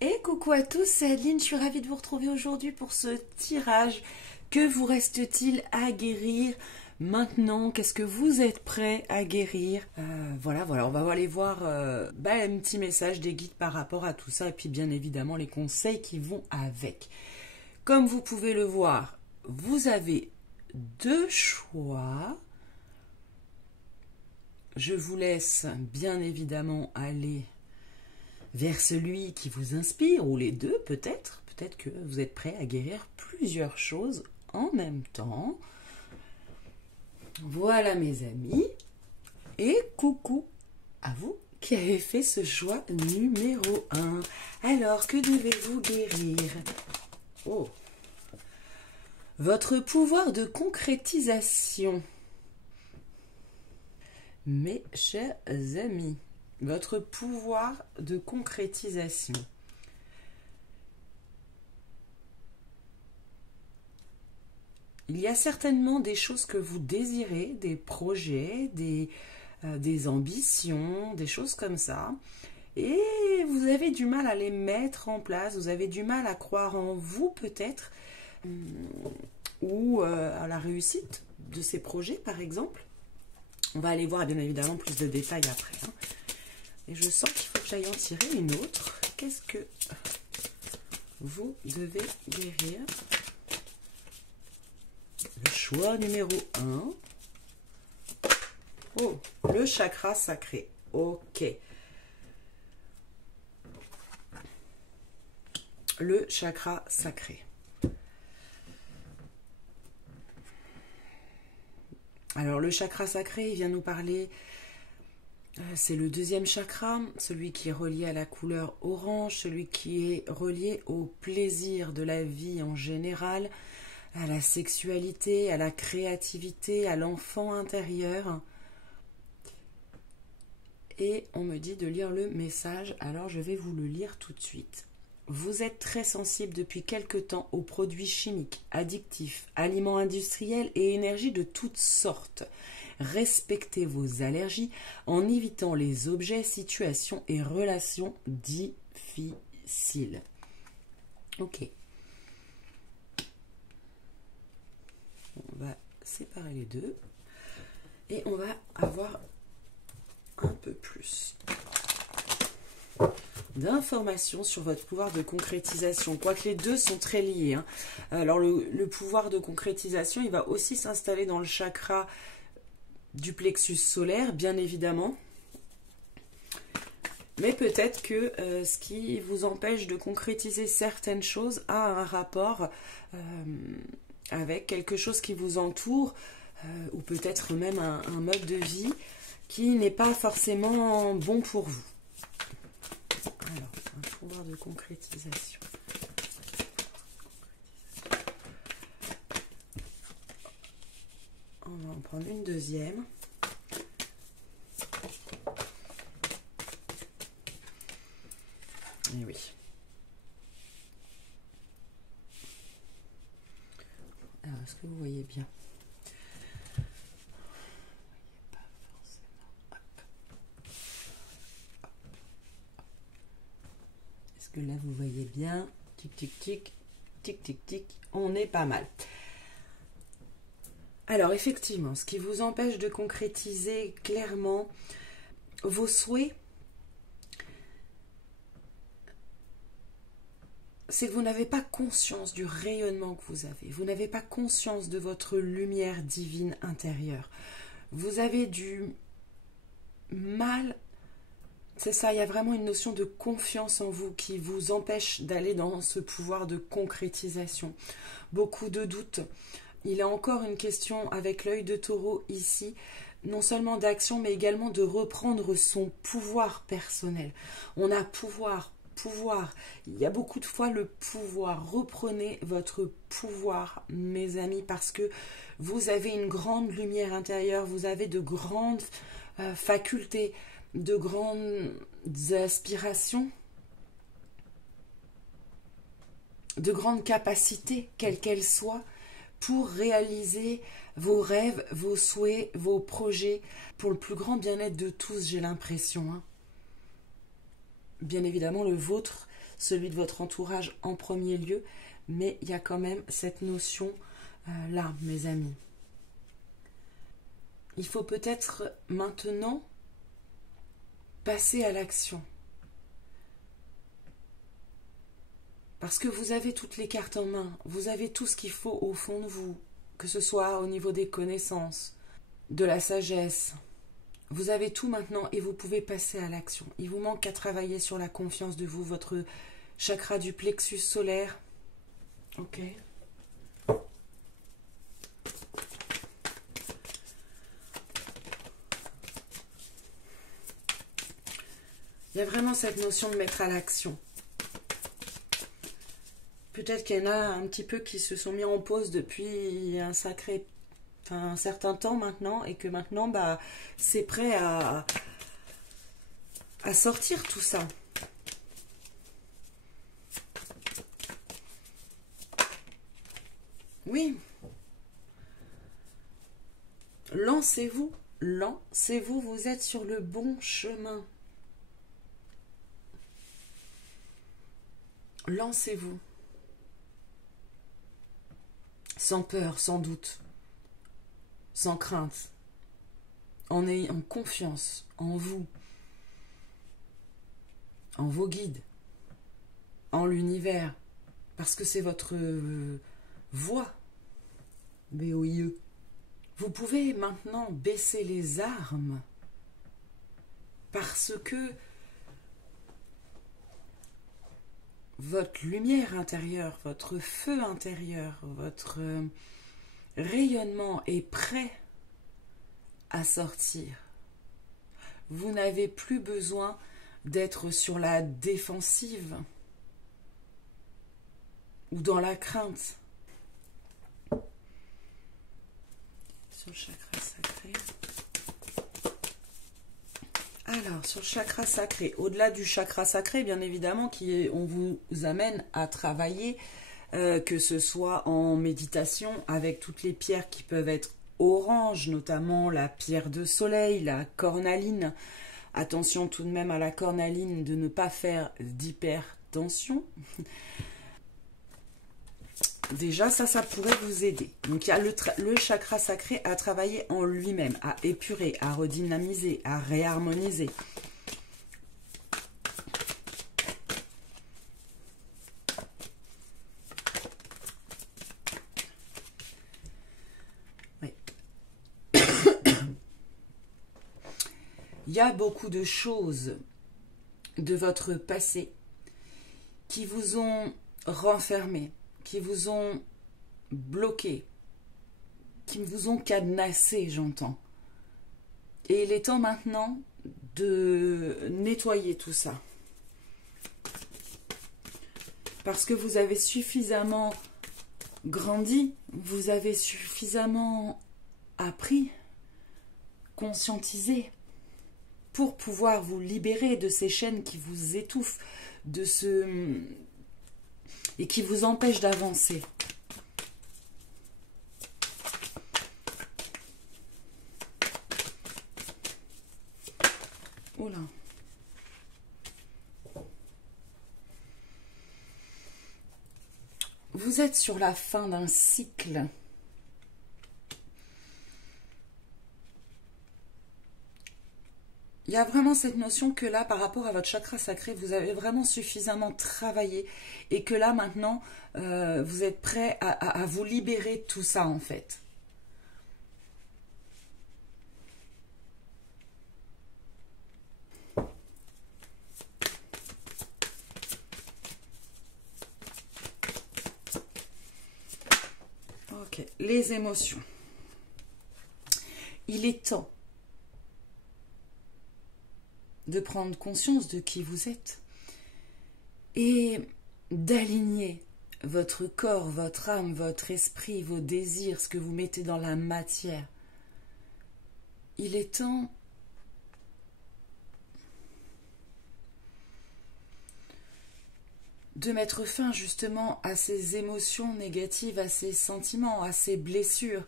Et coucou à tous, c'est Adeline, je suis ravie de vous retrouver aujourd'hui pour ce tirage. Que vous reste-t-il à guérir maintenant? Qu'est-ce que vous êtes prêts à guérir? Voilà, on va aller voir un petit message des guides par rapport à tout ça et puis bien évidemment les conseils qui vont avec. Comme vous pouvez le voir, vous avez deux choix. Je vous laisse bien évidemment aller vers celui qui vous inspire, ou les deux peut-être. Peut-être que vous êtes prêt à guérir plusieurs choses en même temps. Voilà mes amis. Et coucou à vous qui avez fait ce choix numéro 1. Alors, que devez-vous guérir? Oh. Votre pouvoir de concrétisation. Mes chers amis, votre pouvoir de concrétisation. Il y a certainement des choses que vous désirez, des projets, des ambitions, des choses comme ça. Et vous avez du mal à les mettre en place, vous avez du mal à croire en vous peut-être, ou à la réussite de ces projets par exemple. On va aller voir bien évidemment plus de détails après. Et je sens qu'il faut que j'aille en tirer une autre. Qu'est-ce que vous devez guérir? Le choix numéro 1. Oh, le chakra sacré. Ok. Le chakra sacré. Alors, le chakra sacré, il vient nous parler... C'est le deuxième chakra, celui qui est relié à la couleur orange, celui qui est relié au plaisir de la vie en général, à la sexualité, à la créativité, à l'enfant intérieur. Et on me dit de lire le message, alors je vais vous le lire tout de suite. Vous êtes très sensible depuis quelque temps aux produits chimiques, addictifs, aliments industriels et énergies de toutes sortes. Respectez vos allergies en évitant les objets, situations et relations difficiles. Ok. On va séparer les deux et on va avoir un peu plus d'informations sur votre pouvoir de concrétisation, quoique les deux sont très liés. Alors le pouvoir de concrétisation, il va aussi s'installer dans le chakra du plexus solaire, bien évidemment. Mais peut-être que ce qui vous empêche de concrétiser certaines choses a un rapport avec quelque chose qui vous entoure, ou peut-être même un mode de vie qui n'est pas forcément bon pour vous. Alors, un pouvoir de concrétisation. On va en prendre une deuxième. Et oui. Alors, est-ce que vous voyez bien? Pas forcément. Hop. Est-ce que là, vous voyez bien? Tic, tic, tic, tic, tic, tic. On est pas mal. Alors, effectivement, ce qui vous empêche de concrétiser clairement vos souhaits, c'est que vous n'avez pas conscience du rayonnement que vous avez. Vous n'avez pas conscience de votre lumière divine intérieure. Vous avez du mal, c'est ça, il y a vraiment une notion de confiance en vous qui vous empêche d'aller dans ce pouvoir de concrétisation. Beaucoup de doutes. Il est encore une question avec l'œil de taureau ici, non seulement d'action, mais également de reprendre son pouvoir personnel. On a pouvoir. Il y a beaucoup de fois le pouvoir. Reprenez votre pouvoir, mes amis, parce que vous avez une grande lumière intérieure, vous avez de grandes facultés, de grandes aspirations, de grandes capacités, quelles qu'elles soient, pour réaliser vos rêves, vos souhaits, vos projets, pour le plus grand bien-être de tous, j'ai l'impression. bien évidemment le vôtre, celui de votre entourage en premier lieu, mais il y a quand même cette notion là, mes amis. Il faut peut-être maintenant passer à l'action. Parce que vous avez toutes les cartes en main, vous avez tout ce qu'il faut au fond de vous, que ce soit au niveau des connaissances, de la sagesse. Vous avez tout maintenant et vous pouvez passer à l'action. Il vous manque qu'à travailler sur la confiance de vous, votre chakra du plexus solaire. Ok. Il y a vraiment cette notion de mettre à l'action. Peut-être qu'il y en a un petit peu qui se sont mis en pause depuis un certain temps maintenant, et que maintenant, bah, c'est prêt à sortir tout ça. Oui. Lancez-vous, lancez-vous, vous êtes sur le bon chemin. Lancez-vous. Sans peur, sans doute, sans crainte, en ayant confiance en vous, en vos guides, en l'univers, parce que c'est votre voix, BOIE. Vous pouvez maintenant baisser les armes, parce que votre lumière intérieure, votre feu intérieur, votre rayonnement est prêt à sortir. Vous n'avez plus besoin d'être sur la défensive ou dans la crainte. Sur le chakra sacré. Alors, sur le chakra sacré, au-delà du chakra sacré, bien évidemment, on vous amène à travailler, que ce soit en méditation, avec toutes les pierres qui peuvent être oranges, notamment la pierre de soleil, la cornaline. Attention tout de même à la cornaline de ne pas faire d'hypertension. Déjà, ça pourrait vous aider. Donc, il y a le chakra sacré à travailler en lui-même, à épurer, à redynamiser, à réharmoniser. Oui. Il y a beaucoup de choses de votre passé qui vous ont renfermé, qui vous ont bloqué, qui vous ont cadenassé, j'entends. Et il est temps maintenant de nettoyer tout ça. Parce que vous avez suffisamment grandi, vous avez suffisamment appris, conscientisé, pour pouvoir vous libérer de ces chaînes qui vous étouffent, et qui vous empêchent d'avancer. Oula. Vous êtes sur la fin d'un cycle. Il y a vraiment cette notion que là, par rapport à votre chakra sacré, vous avez vraiment suffisamment travaillé et que là, maintenant, vous êtes prêt à vous libérer de tout ça, en fait. Ok, les émotions. Il est temps de prendre conscience de qui vous êtes et d'aligner votre corps, votre âme, votre esprit, vos désirs, ce que vous mettez dans la matière. Il est temps de mettre fin justement à ces émotions négatives, à ces sentiments, à ces blessures.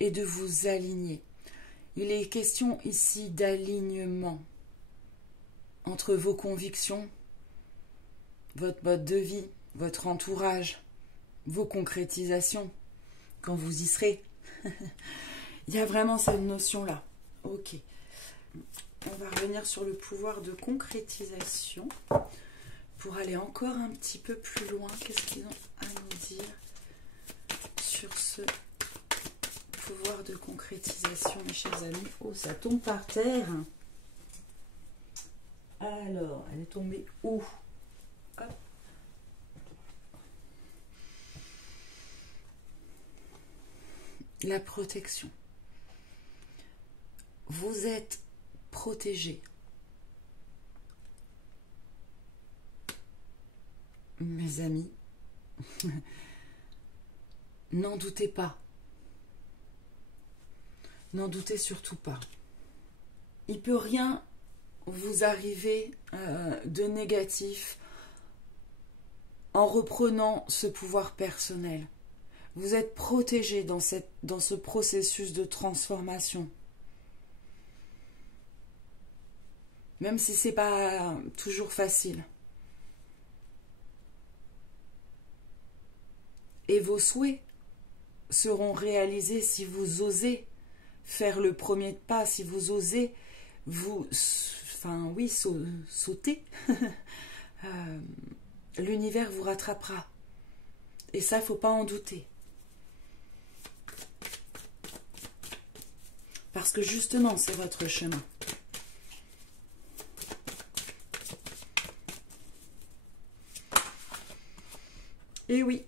et de vous aligner. Il est question ici d'alignement entre vos convictions, votre mode de vie, votre entourage, vos concrétisations, quand vous y serez. Il y a vraiment cette notion-là. Ok. On va revenir sur le pouvoir de concrétisation pour aller encore un petit peu plus loin. Qu'est-ce qu'ils ont à nous dire sur ce pouvoir de concrétisation, mes chers amis? Oh, ça tombe par terre. Alors, elle est tombée où? Hop. La protection. Vous êtes protégé. Mes amis, n'en doutez pas. N'en doutez surtout pas. Il ne peut rien vous arriver de négatif en reprenant ce pouvoir personnel. Vous êtes protégé dans ce processus de transformation. Même si ce n'est pas toujours facile. Et vos souhaits seront réalisés si vous osez faire le premier pas, si vous osez sauter. L'univers vous rattrapera. Et ça, il ne faut pas en douter. Parce que justement, c'est votre chemin. Et oui,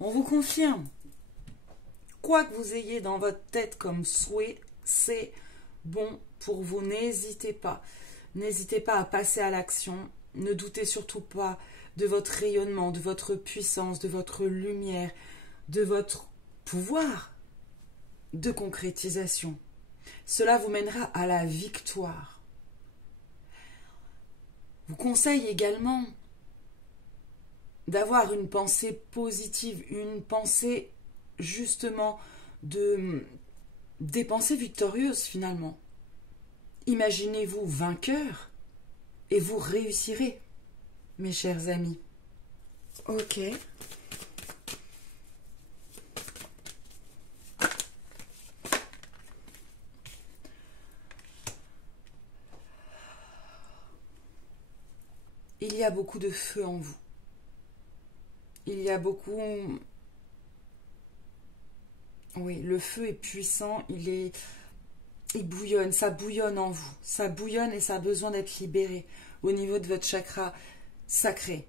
on vous confirme, quoi que vous ayez dans votre tête comme souhait, c'est bon pour vous. N'hésitez pas. N'hésitez pas à passer à l'action. Ne doutez surtout pas de votre rayonnement, de votre puissance, de votre lumière, de votre pouvoir de concrétisation. Cela vous mènera à la victoire. Je vous conseille également d'avoir une pensée positive, une pensée justement des pensées victorieuses finalement. Imaginez-vous vainqueur et vous réussirez, mes chers amis. Ok. Il y a beaucoup de feu en vous. Il y a beaucoup... Oui, le feu est puissant, il bouillonne, ça bouillonne en vous. Ça bouillonne et ça a besoin d'être libéré au niveau de votre chakra sacré.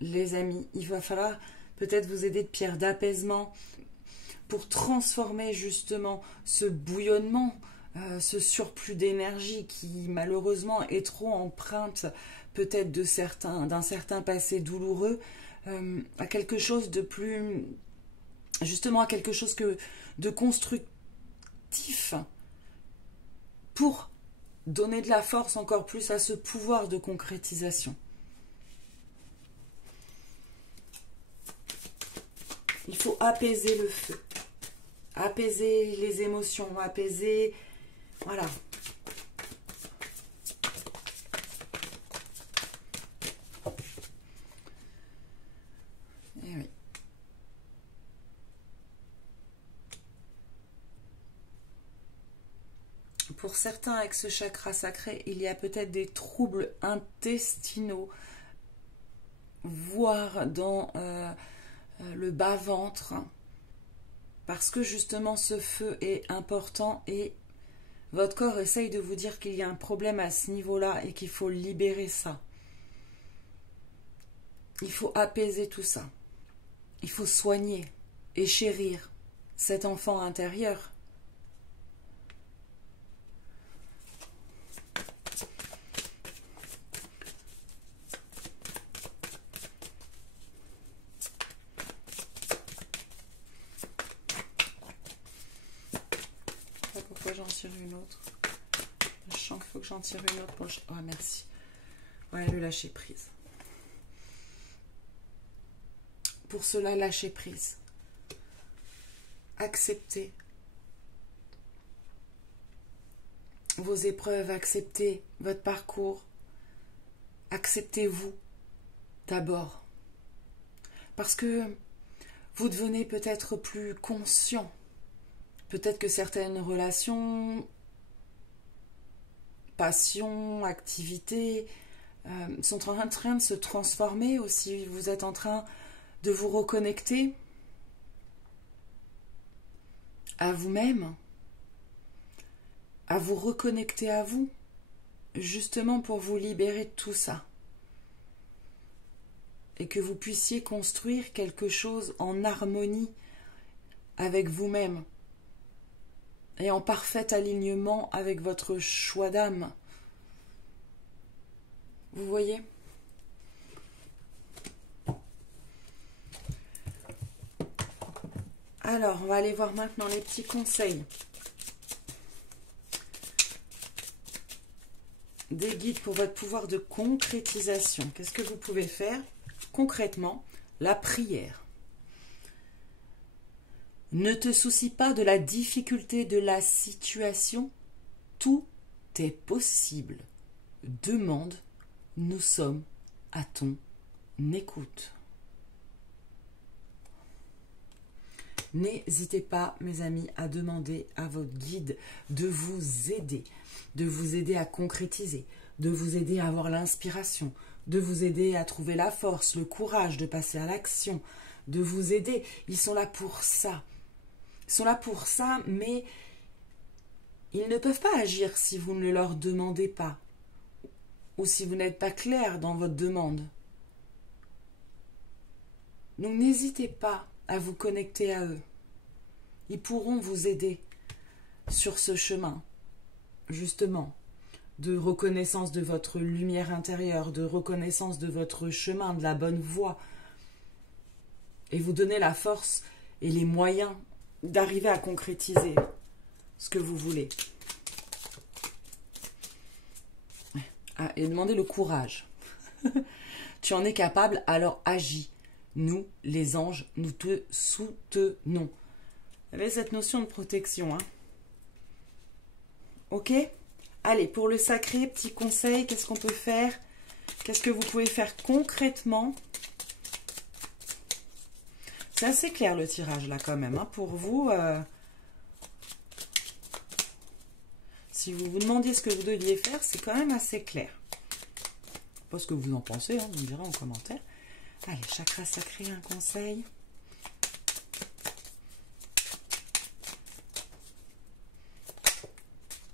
Les amis, il va falloir peut-être vous aider de pierres d'apaisement pour transformer justement ce bouillonnement, ce surplus d'énergie qui malheureusement est trop empreinte peut-être d'un certain passé douloureux, à quelque chose de plus, justement à quelque chose de constructif pour donner de la force encore plus à ce pouvoir de concrétisation. Il faut apaiser le feu, apaiser les émotions, apaiser, voilà. Et oui. Pour certains, avec ce chakra sacré, il y a peut-être des troubles intestinaux, voire dans le bas-ventre, parce que justement ce feu est important et votre corps essaye de vous dire qu'il y a un problème à ce niveau-là et qu'il faut libérer ça. Il faut apaiser tout ça. Il faut soigner et chérir cet enfant intérieur. Pourquoi j'en tire une autre? Je sens qu'il faut que j'en tire une autre pour le... Oh, merci. Ouais, le lâcher prise. Pour cela, lâcher prise. acceptez vos épreuves, acceptez votre parcours, acceptez-vous d'abord. Parce que vous devenez peut-être plus conscient. Peut-être que certaines relations, passions, activités sont en train de se transformer aussi. Vous êtes en train de vous reconnecter à vous-même, à vous reconnecter à vous, justement pour vous libérer de tout ça. Et que vous puissiez construire quelque chose en harmonie avec vous-même et en parfait alignement avec votre choix d'âme. Vous voyez ? Alors, on va aller voir maintenant les petits conseils des guides pour votre pouvoir de concrétisation. Qu'est-ce que vous pouvez faire ? Concrètement, la prière. Ne te soucie pas de la difficulté de la situation. Tout est possible. Demande, nous sommes à ton écoute. N'hésitez pas, mes amis, à demander à votre guide de vous aider à concrétiser, de vous aider à avoir l'inspiration, de vous aider à trouver la force, le courage de passer à l'action, de vous aider. Ils sont là pour ça. Ils sont là pour ça, mais ils ne peuvent pas agir si vous ne leur demandez pas, ou si vous n'êtes pas clair dans votre demande. Donc n'hésitez pas à vous connecter à eux. Ils pourront vous aider sur ce chemin, justement, de reconnaissance de votre lumière intérieure, de reconnaissance de votre chemin, de la bonne voie, et vous donner la force et les moyens d'arriver à concrétiser ce que vous voulez. Ah, et demandez le courage. Tu en es capable, alors agis. Nous, les anges, nous te soutenons. Vous avez cette notion de protection, hein? Ok? Allez, pour le sacré, petit conseil, qu'est-ce qu'on peut faire? Qu'est-ce que vous pouvez faire concrètement? C'est assez clair le tirage là quand même, hein, pour vous. Si vous vous demandiez ce que vous deviez faire, c'est quand même assez clair. Pas ce que vous en pensez, hein, vous me direz en commentaire. Allez, chakra sacré, un conseil.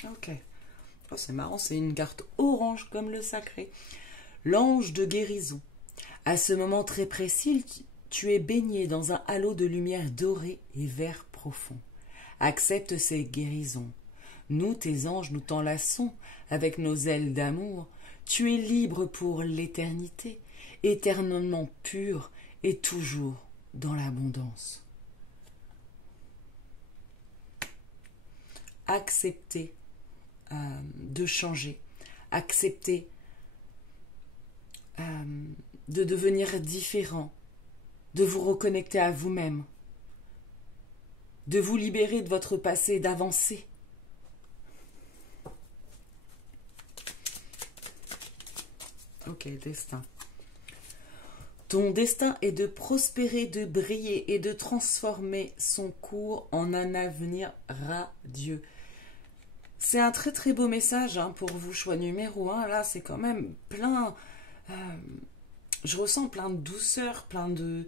Ok. Oh, c'est marrant, c'est une carte orange comme le sacré. L'ange de guérison. À ce moment très précis, tu es baigné dans un halo de lumière dorée et vert profond. Accepte ces guérisons. Nous, tes anges, nous t'enlaçons avec nos ailes d'amour. Tu es libre pour l'éternité, éternellement pur et toujours dans l'abondance. Acceptez de changer, acceptez de devenir différent, de vous reconnecter à vous-même, de vous libérer de votre passé, d'avancer. Ok, destin. Ton destin est de prospérer, de briller et de transformer son cours en un avenir radieux. C'est un très très beau message, hein, pour vous, choix numéro 1. Là, c'est quand même plein... je ressens plein de douceur, plein de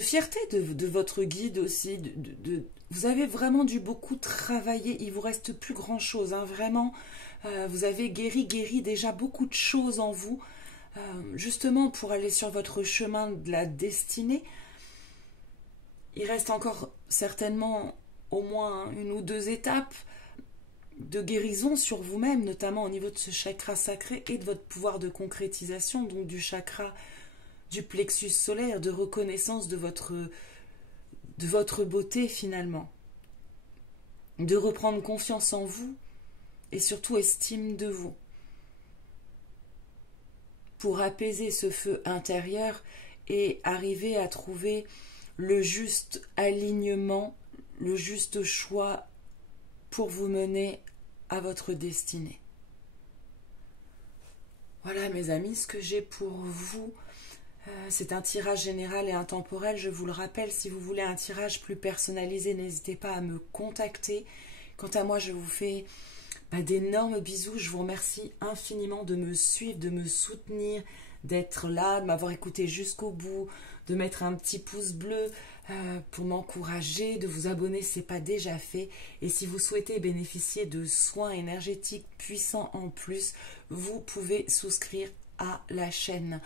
fierté de votre guide aussi. Vous avez vraiment dû beaucoup travailler. Il vous reste plus grand chose, hein, vraiment. Vous avez guéri déjà beaucoup de choses en vous, justement pour aller sur votre chemin de la destinée. Il reste encore certainement au moins une ou deux étapes de guérison sur vous-même, notamment au niveau de ce chakra sacré et de votre pouvoir de concrétisation, donc du chakra du plexus solaire, de reconnaissance de votre beauté finalement, de reprendre confiance en vous et surtout estime de vous, pour apaiser ce feu intérieur et arriver à trouver le juste alignement, le juste choix pour vous mener à votre destinée. Voilà mes amis, ce que j'ai pour vous. C'est un tirage général et intemporel, je vous le rappelle. Si vous voulez un tirage plus personnalisé, n'hésitez pas à me contacter. Quant à moi, je vous fais d'énormes bisous. Je vous remercie infiniment de me suivre, de me soutenir, d'être là, de m'avoir écouté jusqu'au bout, de mettre un petit pouce bleu pour m'encourager, de vous abonner si ce n'est pas déjà fait. Et si vous souhaitez bénéficier de soins énergétiques puissants en plus, vous pouvez souscrire à la chaîne.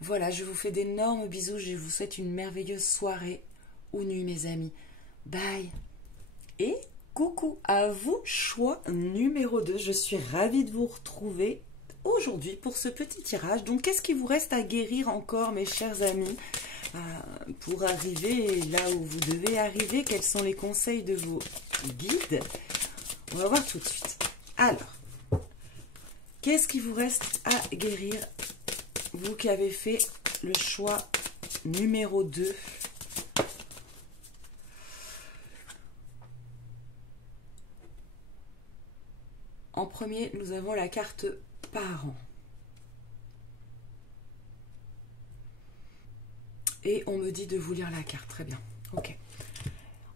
Voilà, je vous fais d'énormes bisous. Je vous souhaite une merveilleuse soirée ou nuit, mes amis. Bye. Et coucou à vous, choix numéro 2. Je suis ravie de vous retrouver aujourd'hui pour ce petit tirage. Donc, qu'est-ce qui vous reste à guérir encore, mes chers amis, pour arriver là où vous devez arriver? Quels sont les conseils de vos guides? On va voir tout de suite. Alors, qu'est-ce qui vous reste à guérir, vous qui avez fait le choix numéro 2? En premier, nous avons la carte parents. Et on me dit de vous lire la carte. Très bien. Ok.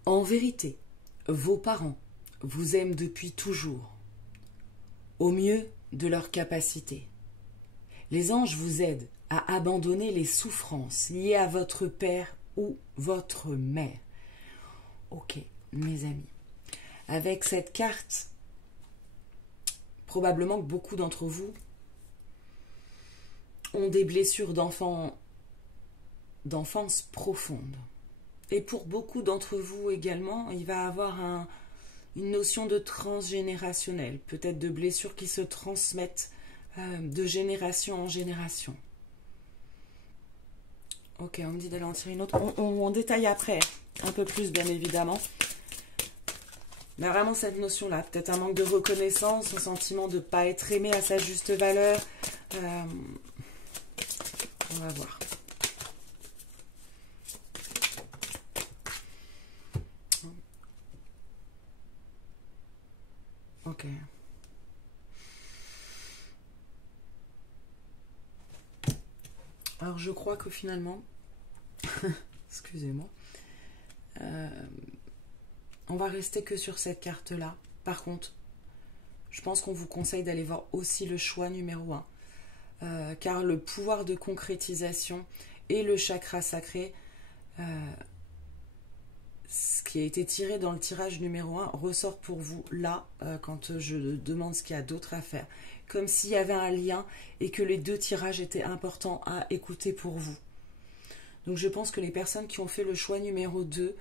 En vérité, vos parents vous aiment depuis toujours, au mieux de leur capacité. Les anges vous aident à abandonner les souffrances liées à votre père ou votre mère. Ok, mes amis. Avec cette carte, probablement que beaucoup d'entre vous ont des blessures d'enfance profondes. Et pour beaucoup d'entre vous également, il va y avoir une notion de transgénérationnel, peut-être de blessures qui se transmettent de génération en génération. Ok, on me dit d'aller en tirer une autre. On détaille après, un peu plus bien évidemment. Mais vraiment cette notion-là, peut-être un manque de reconnaissance, un sentiment de ne pas être aimé à sa juste valeur. On va voir. Ok. Alors je crois que finalement, excusez-moi, on va rester que sur cette carte-là. Par contre, je pense qu'on vous conseille d'aller voir aussi le choix numéro 1. Car le pouvoir de concrétisation et le chakra sacré, ce qui a été tiré dans le tirage numéro 1, ressort pour vous là, quand je demande ce qu'il y a d'autre à faire. Comme s'il y avait un lien et que les deux tirages étaient importants à écouter pour vous. Donc je pense que les personnes qui ont fait le choix numéro 2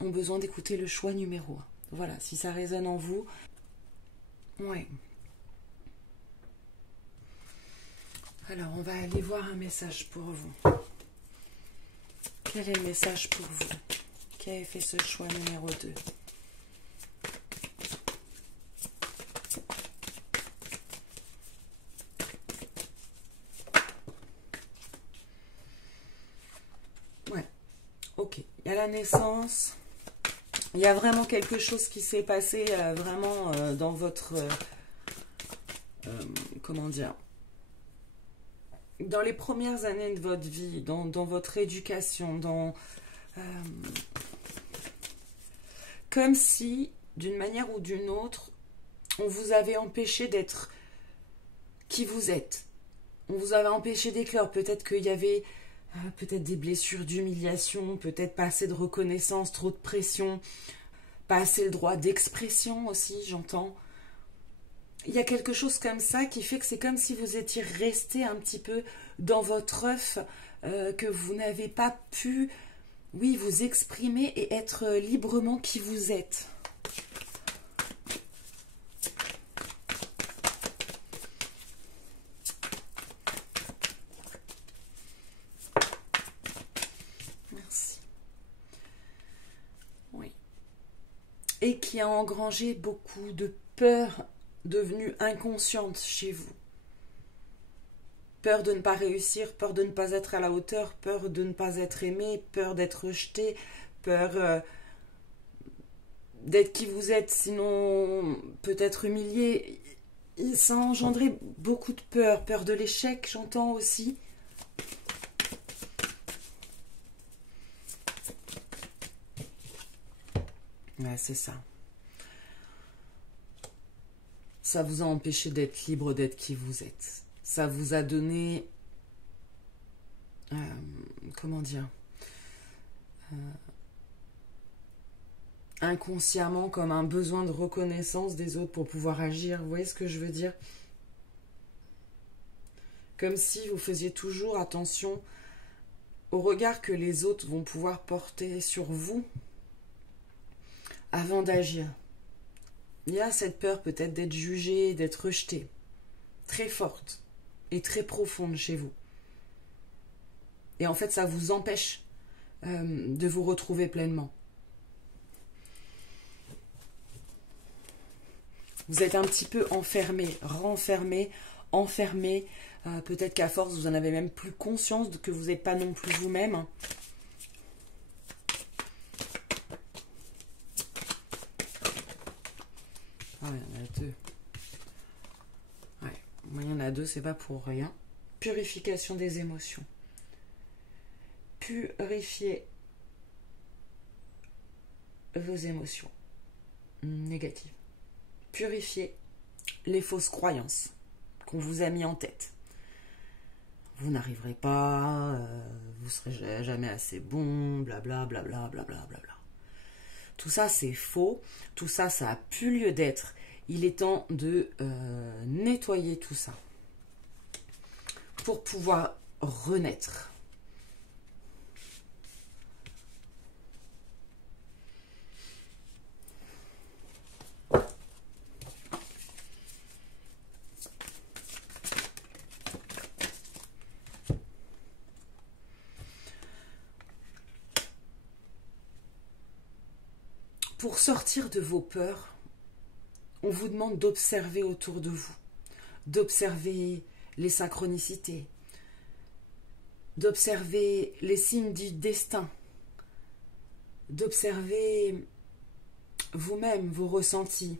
ont besoin d'écouter le choix numéro 1. Voilà, si ça résonne en vous. Ouais. Alors, on va aller voir un message pour vous. Quel est le message pour vous qui avez fait ce choix numéro 2? Ouais, ok. Il y a la naissance. Il y a vraiment quelque chose qui s'est passé vraiment dans votre... comment dire? Dans les premières années de votre vie, dans votre éducation, comme si, d'une manière ou d'une autre, on vous avait empêché d'être qui vous êtes. On vous avait empêché d'éclore. Peut-être qu'il y avait peut-être des blessures d'humiliation, peut-être pas assez de reconnaissance, trop de pression, pas assez le droit d'expression aussi, j'entends. Il y a quelque chose comme ça qui fait que c'est comme si vous étiez resté un petit peu dans votre œuf, que vous n'avez pas pu, oui, vous exprimer et être librement qui vous êtes. Merci. Oui. Et qui a engrangé beaucoup de peur devenue inconsciente chez vous. Peur de ne pas réussir, peur de ne pas être à la hauteur, peur de ne pas être aimé, peur d'être rejeté, peur d'être qui vous êtes, sinon peut-être humilié. Ça a engendré beaucoup de peur. Peur de l'échec, j'entends aussi. Ouais, c'est ça. Ça vous a empêché d'être libre, d'être qui vous êtes. Ça vous a donné... comment dire, inconsciemment comme un besoin de reconnaissance des autres pour pouvoir agir. Vous voyez ce que je veux dire? Comme si vous faisiez toujours attention au regard que les autres vont pouvoir porter sur vous avant d'agir. Il y a cette peur peut-être d'être jugé, d'être rejeté, très forte et très profonde chez vous. Et en fait, ça vous empêche de vous retrouver pleinement. Vous êtes un petit peu enfermé, renfermé, enfermé. Peut-être qu'à force, vous en avez même plus conscience que vous n'êtes pas non plus vous-même. Ah, il y en a deux. Ouais, moi, il y en a deux, c'est pas pour rien. Purification des émotions. Purifier vos émotions négatives. Purifier les fausses croyances qu'on vous a mis en tête. Vous n'arriverez pas, vous serez jamais assez bon, blabla, blabla, blabla, blabla. Tout ça, c'est faux. Tout ça, ça a plus lieu d'être. Il est temps de nettoyer tout ça pour pouvoir renaître. Pour sortir de vos peurs, on vous demande d'observer autour de vous, d'observer les synchronicités, d'observer les signes du destin, d'observer vous-même, vos ressentis,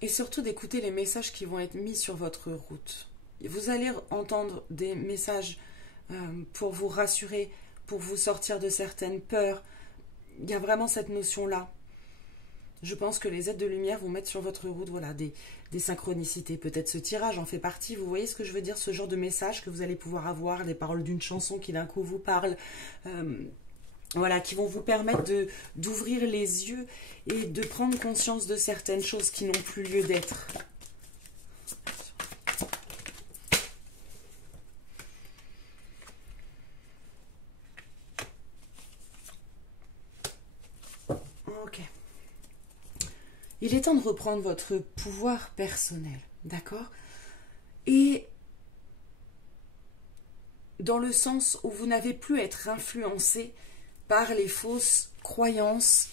et surtout d'écouter les messages qui vont être mis sur votre route. Vous allez entendre des messages pour vous rassurer, pour vous sortir de certaines peurs. Il y a vraiment cette notion-là. Je pense que les êtres de lumière vont mettre sur votre route voilà, des synchronicités. Peut-être ce tirage en fait partie. Vous voyez ce que je veux dire? Ce genre de message que vous allez pouvoir avoir, des paroles d'une chanson qui d'un coup vous parle, voilà, qui vont vous permettre d'ouvrir les yeux et de prendre conscience de certaines choses qui n'ont plus lieu d'être. Ok. Il est temps de reprendre votre pouvoir personnel, d'accord? Et dans le sens où vous n'avez plus à être influencé par les fausses croyances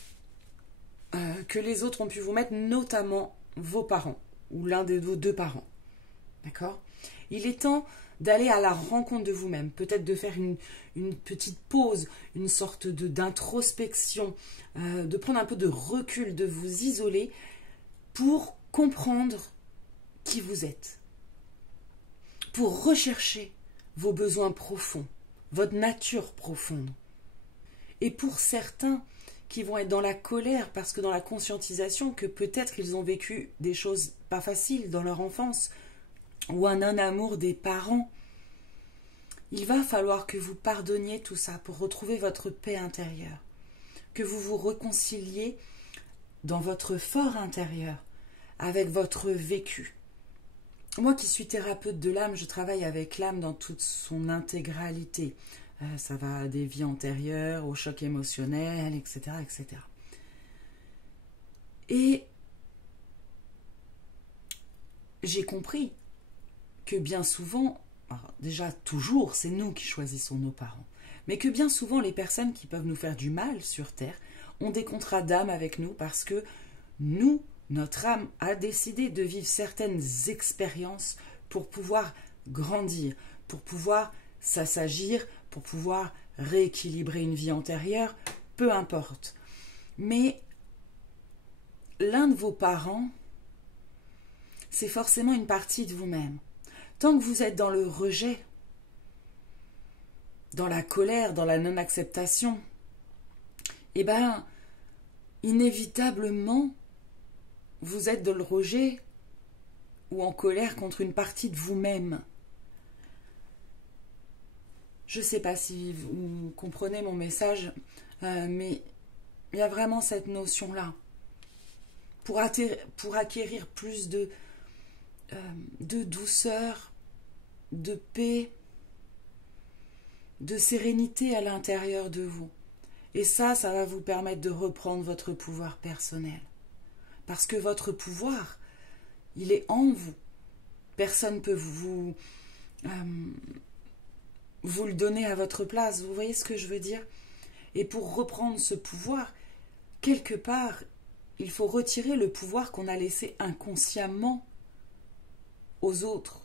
que les autres ont pu vous mettre, notamment vos parents ou l'un de vos deux parents, d'accord? Il est temps d'aller à la rencontre de vous-même, peut-être de faire une petite pause, une sorte d'introspection, de prendre un peu de recul, de vous isoler pour comprendre qui vous êtes, pour rechercher vos besoins profonds, votre nature profonde. Et pour certains qui vont être dans la colère, parce que dans la conscientisation que peut-être ils ont vécu des choses pas faciles dans leur enfance, ou un non-amour des parents, il va falloir que vous pardonniez tout ça pour retrouver votre paix intérieure, que vous vous réconciliez dans votre fort intérieur avec votre vécu. Moi qui suis thérapeute de l'âme, je travaille avec l'âme dans toute son intégralité. Ça va des vies antérieures, au choc émotionnel, etc., etc. Et j'ai compris que bien souvent, alors déjà toujours, c'est nous qui choisissons nos parents, mais que bien souvent les personnes qui peuvent nous faire du mal sur Terre ont des contrats d'âme avec nous parce que nous Notre âme a décidé de vivre certaines expériences pour pouvoir grandir, pour pouvoir s'assagir, pour pouvoir rééquilibrer une vie antérieure, peu importe. Mais l'un de vos parents, c'est forcément une partie de vous-même. Tant que vous êtes dans le rejet, dans la colère, dans la non-acceptation, eh bien, inévitablement, vous êtes dans le rejet ou en colère contre une partie de vous-même. Je ne sais pas si vous comprenez mon message, mais il y a vraiment cette notion-là. Pour acquérir plus de douceur, de paix, de sérénité à l'intérieur de vous. Et ça va vous permettre de reprendre votre pouvoir personnel. Parce que votre pouvoir, il est en vous. Personne ne peut vous le donner à votre place. Vous voyez ce que je veux dire? Et pour reprendre ce pouvoir, quelque part, il faut retirer le pouvoir qu'on a laissé inconsciemment aux autres.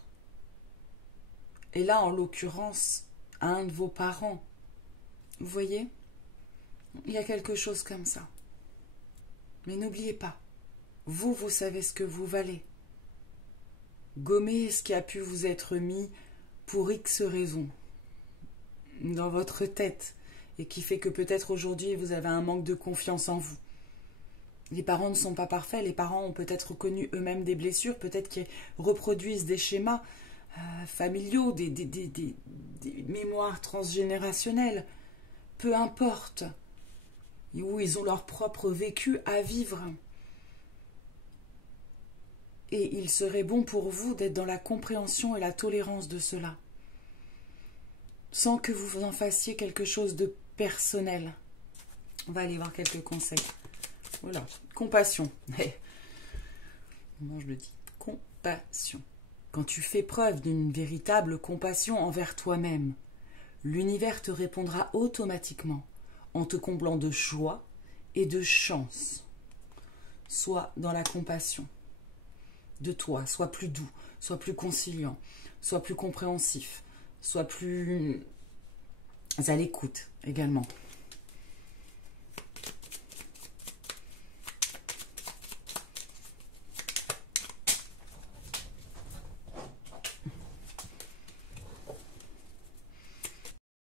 Et là, en l'occurrence, à un de vos parents. Vous voyez? Il y a quelque chose comme ça. Mais n'oubliez pas, vous savez ce que vous valez. Gommez ce qui a pu vous être mis pour X raisons dans votre tête et qui fait que peut-être aujourd'hui vous avez un manque de confiance en vous. Les parents ne sont pas parfaits, les parents ont peut-être connu eux-mêmes des blessures, peut-être qu'ils reproduisent des schémas familiaux, des mémoires transgénérationnelles, peu importe, où ils ont leur propre vécu à vivre. Et il serait bon pour vous d'être dans la compréhension et la tolérance de cela, sans que vous en fassiez quelque chose de personnel. On va aller voir quelques conseils. Voilà, compassion. Comment je le dis? Compassion. Quand tu fais preuve d'une véritable compassion envers toi-même, l'univers te répondra automatiquement en te comblant de joie et de chance. Sois dans la compassion de toi, sois plus doux, sois plus conciliant, sois plus compréhensif, sois plus à l'écoute également.